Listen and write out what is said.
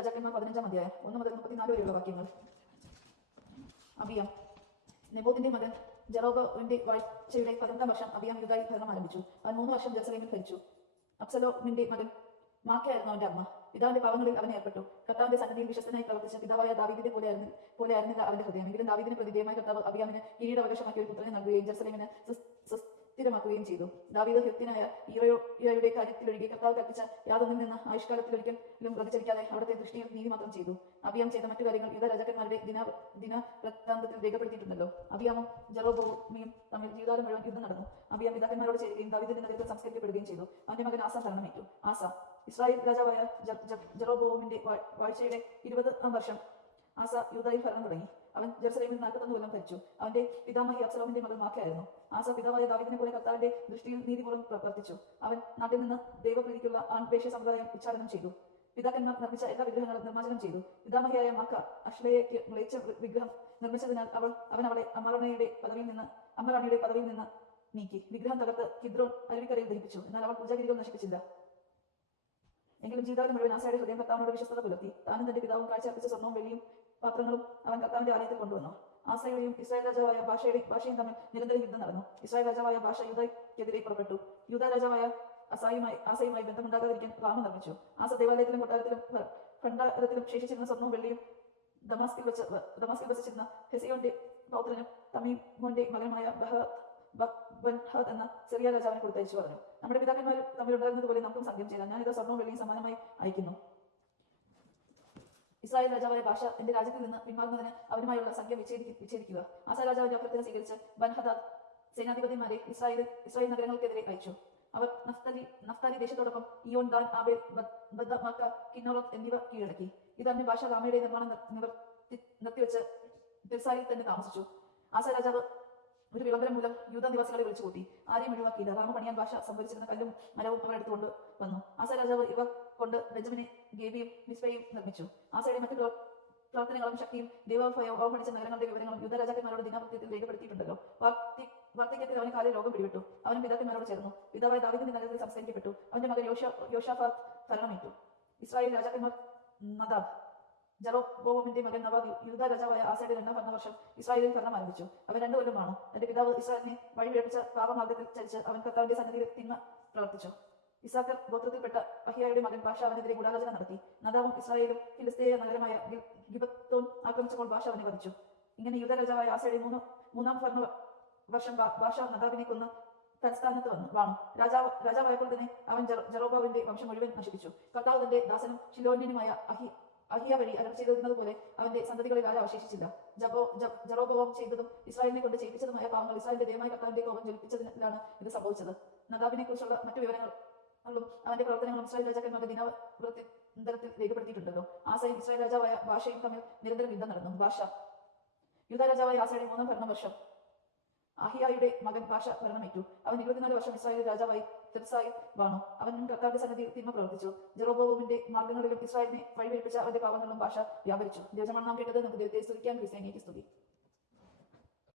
രാജാക്കന്മാർ 15-ാം അധ്യായം 1 മുതൽ 34 വരെയുള്ള വാക്യങ്ങൾ. അബിയാം നെബോത്തിന്റെ മകൻ ജെറോബോവിന്റെ വാഴ്ചയുടെ 15-ാം വർഷം അബിയാം യൂദായിൽ ഭരണം ആരംഭിച്ചു. അവൻ 3 വർഷം ജെറുസലേമിൽ ഭരിച്ചു. അബ്സലോമിന്റെ മകൻ മാക്കയായിരുന്നു അവന്റെ അമ്മ. പിതാവിന്റെ പാവങ്ങളിൽ അവൻ ഏർപ്പെട്ടു. കർത്താവിന്റെ സന്നിധിയിൽ വിശ്വസ്തനായി പ്രവർത്തിച്ച പിതാവായ ദാവീദിനെ പോലെ ആയിരുന്നില്ല അവന്റെ ഹൃദയം. എങ്കിലും ദാവീദിന് പ്രതിദേയമായി കർത്താവ് അബിയാമിന് കീഴവകാശമാക്കിയ ഒരു പുത്രനെ നൽകുകയും ജെറുസലേമിന് സുസ്ഥിരമാക്കുകയും ചെയ്തു. ദാവീദ് ഹ്യത്യനായ ഈയോയുടെ കാര്യത്തിലൊഴികെ കർത്താവ് കൽപ്പിച്ച യാതൊന്നിൽ നിന്ന് ആയുഷ്കാലത്തിലൊരിക്കലും വ്യതിചലിക്കാതെ അവിടുത്തെ ദൃഷ്ടിയിൽ നീതി മാത്രം ചെയ്തു. അബിയാം ചെയ്ത മറ്റു കാര്യങ്ങൾ യൂദാ രാജാക്കന്മാരുടെ ദിനവൃത്താന്തത്തിൽ രേഖപ്പെടുത്തിയിട്ടുണ്ടല്ലോ. അബിയാമും ജെറോബോമിയും തമ്മിൽ ജീവിതകാലം മുഴുവൻ യുദ്ധം നടന്നു. അബിയാം പിതാക്കന്മാരോട് ചേരുകയും ദാവീദിന്റെ നഗരത്തിൽ സംസ്കരിക്കപ്പെടുകയും ചെയ്തു. അവന്റെ മകൻ ആസ ഭരണമേറ്റു. ആസ ഇസ്രായേൽ രാജാവായ ജെറോബോമിന്റെ വാഴ്ചയുടെ 20-ാം വർഷം ആസ യൂദായിൽ ഭരണം തുടങ്ങി. അവൻ ജെറുസലേമിൽ 41 കൊല്ലം ഭരിച്ചു. അവന്റെ പിതാമഹി അബ്സലോമിന്റെ മകൾ മാക്കയായിരുന്നു. ആസ പിതാവായ ദാവീദിനെ പോലെ കർത്താവിന്റെ ദൃഷ്ടിയിൽ നീതിപൂർവ്വം പ്രവർത്തിച്ചു. അവൻ നാട്ടിൽ നിന്ന് ദൈവപ്രീതിക്കുള്ള ആൺവേശ്യ സമ്പ്രദായം ഉച്ചാരണം ചെയ്തു. പിതാക്കന്മാർ നിർമ്മിച്ച എല്ലാ വിഗ്രഹങ്ങളും നിർമ്മാർജ്ജനം ചെയ്തു. പിതാമഹിയായ മാക്ക അശ്ലേയയ്ക്ക് മ്ലേച്ഛ വിഗ്രഹം നിർമ്മിച്ചതിനാൽ അവൻ അവളെ അമ്മറാണിയുടെ പദവിയിൽ നിന്ന് നീക്കി. വിഗ്രഹം തകർത്ത് കിദ്രോൻ അരുവിക്കരയിൽ ദഹിപ്പിച്ചു. എന്നാൽ അവൾ പൂജാഗിരികൾ നശിപ്പിച്ചില്ല. എങ്കിലും ജീവിതകാലം മുഴുവൻ ആസയുടെ ഹൃദയം കർത്താവിനോട് വിശ്വസ്തത പുലർത്തി. താനും തന്റെ പിതാവും കാഴ്ചയർപ്പിച്ച സ്വർണ്ണവും വെള്ളിയും പാത്രങ്ങളും അവൻ കർത്താവിന്റെ ആലയത്തിൽ കൊണ്ടുവന്നു. ആസയുടെയും ഇസ്രായേൽ രാജാവായ ഭാഷയും തമ്മിൽ നിരന്തരം യുദ്ധം നടന്നു. ഇസ്രായേൽ രാജാവായ ഭാഷ യൂദായ്ക്കെതിരെ പുറപ്പെട്ടു. യൂദാ രാജാവായ ആസയുമായി ബന്ധമുണ്ടാകാതിരിക്കാൻ റാമ നിർമ്മിച്ചു. ആസ ദേവാലയത്തിലും കൊട്ടാരത്തിലും ഭണ്ഡാരത്തിലും ശേഷിച്ചിരുന്ന സ്വർണ്ണവും വെള്ളിയും ദമാസ്കിൽ വസിച്ചിരുന്ന ഹെസിയോന്റെ പൗത്രനും തമീമോന്റെ മകനുമായ ബൻഹദ് എന്ന സിറിയ രാജാവിനെ കൊടുത്തയച്ചു പറഞ്ഞു, നമ്മുടെ പിതാക്കന്മാർ തമ്മിലുണ്ടായിരുന്നതുപോലെ നമുക്കും സംഖ്യം ചെയ്താൽ ഞാനിത് സ്വർണ്ണവും വെള്ളിയും സമാനമായി അയക്കുന്നു. ഇസ്രായേൽ രാജാവായ ഭാഷ എന്റെ രാജ്യത്തിൽ നിന്ന് പിന്മാറുന്നതിന് അവനുമായുള്ള സംഖ്യ വിച്ഛേദിക്കുക. ആസ രാജാവിന്റെ അഭ്യർത്ഥന സ്വീകരിച്ച് ബൻഹദാദ് സേനാധിപതിമാരെ ഇസ്രായേൽ നഗരങ്ങൾക്കെതിരെ അയച്ചു. അവർ നഫ്താലി ദേശത്തോടൊപ്പം ഇയോൻ, ദാൻ, ആബേൽ, ബദ്ദമാക്ക, കിന്നോറത്ത് എന്നിവ കീഴടക്കി. ഇതറിഞ്ഞ് ഭാഷ റാമയുടെ നിർമ്മാണം നിർത്തിവെച്ച് തിർസായിൽ തന്നെ താമസിച്ചു. ആസ രാജാവ് ഒരു വിളംബരം മൂലം യൂദാ നിവാസികളെ വിളിച്ചു കൂട്ടി. ആരെയും ഒഴിവാക്കിയില്ല. റാമ പണിയാൻ ഭാഷ സംഭരിച്ചിരുന്ന കല്ലും മരവും അവർ എടുത്തുകൊണ്ട് വന്നു. ആസ രാജാവ് ഇവ കൊണ്ട് ബെഞ്ചമിനെ, ഗേബിയും മിസ്പയും നിർമ്മിച്ചു. ആസയുടെ മറ്റു പ്രാർത്ഥനകളും ശക്തിയും ദൈവഭയവും അവഹരിച്ച നഗരങ്ങളുടെ വിവരങ്ങളും യൂദാ രാജാക്കന്മാരുടെ ദിനവൃത്തത്തിൽ രേഖപ്പെടുത്തിയിട്ടുണ്ടല്ലോ. വാർദ്ധക്യത്തിൽ അവന് കാലിൽ രോഗം പിടിപെട്ടു. അവനും പിതാക്കന്മാരോട് ചേർന്നു. പിതാവായ ദാവീദിന്റെ നഗരത്തിൽ സംസ്കരിക്കപ്പെട്ടു. അവന്റെ മകൻ യോശാഫാത്ത് ഭരണമേറ്റു. ഇസ്രായേൽ രാജാക്കന്മാർ നദാബ്, ജെറോബോമിന്റെ മകൻ നവാബ് യൂദാ രാജാവായ ആസയുടെ 2-ാം ഭരണവർഷം ഇസ്രായേലിൽ ഭരണം ആരംഭിച്ചു. അവൻ 2 കൊല്ലമാണോ. തന്റെ പിതാവ് ഇസ്രായേലിനെ വഴിപിഴപ്പിച്ച പാപമാർഗത്തിൽ ചരിച്ച് അവൻ കർത്താവിന്റെ സന്നിധിയിൽ തിന്മ പ്രവർത്തിച്ചു. ഇസാക്കർ ഗോത്രത്തിൽപ്പെട്ട അഹിയായുടെ മകൻ ഭാഷ അവനെതിരെ ഗൂഢാലോചന നടത്തി. നദാബും ഇസ്രായേലും ഫിലിസ്തീയ നഗരമായ ഗിബത്തോൻ ആക്രമിച്ചപ്പോൾ ഭാഷ അവനെ വധിച്ചു. ഇങ്ങനെ യൂദാ രാജാവായ ആസയുടെ 3-ാം ഭരണവർഷം ഭാഷ നദാബിനെ കൊന്ന് തലസ്ഥാനത്ത് വാണു. രാജാവായപ്പോൾ തന്നെ അവൻ ജെറോബോവിന്റെ വംശം മുഴുവൻ നശിപ്പിച്ചു. കർത്താവ് തന്റെ ദാസനും ശിലോന്യനുമായ അഹിയ വഴി അരുൾ ചെയ്തിരുന്നത് പോലെ അവന്റെ സന്തതികളിൽ ആരും അവശേഷിച്ചില്ല. ജെറോബോവാം ചെയ്തതും ഇസ്രായേലിനെ കൊണ്ട് ചെയ്യിപ്പിച്ചതുമായ പാവങ്ങൾ ഇസ്രായേലിന്റെ ദൈവമായ കർത്താവിന്റെ കോപം ജ്വലിപ്പിച്ചതിനാലാണ് ഇത് സംഭവിച്ചത്. നദാബിനെ കുറിച്ചുള്ള മറ്റു വിവരങ്ങളും അവന്റെ പ്രവർത്തനങ്ങളും ഇസ്രായേൽ രാജാക്കന്മാരുടെ ദിനവൃത്താന്തത്തിൽ രേഖപ്പെടുത്തിയിട്ടുണ്ടല്ലോ. ആസയും ഇസ്രായേൽ രാജാവായ ഭാഷയും തമ്മിൽ നിരന്തരം യുദ്ധം നടന്നു. ഭാഷ യൂദാ രാജാവായ ആസയുടെ 3-ാം ഭരണവർഷം അഹിയായുടെ മകൻ ഭാഷ ഭരണമേറ്റു. അവൻ 24 വർഷം ഇസ്രായേൽ രാജാവായി തിർസായിൽ വാണു. അവൻ കർത്താവിന്റെ സന്നിധിയിൽ തിന്മ പ്രവർത്തിച്ചു. ജെറോബോമിന്റെ മാർഗങ്ങളിലും ഇസ്രായേലിനെ വഴിപിഴപ്പിച്ച അവന്റെ പാവങ്ങളിലും ഭാഷ വ്യാപരിച്ചു. ദൈവജനമാണ് നാം കേട്ടത്. നമുക്ക് ദൈവത്തെ സ്തുതിക്കാം. ക്രിസ്ത്യാനിക്ക് സ്തുതി.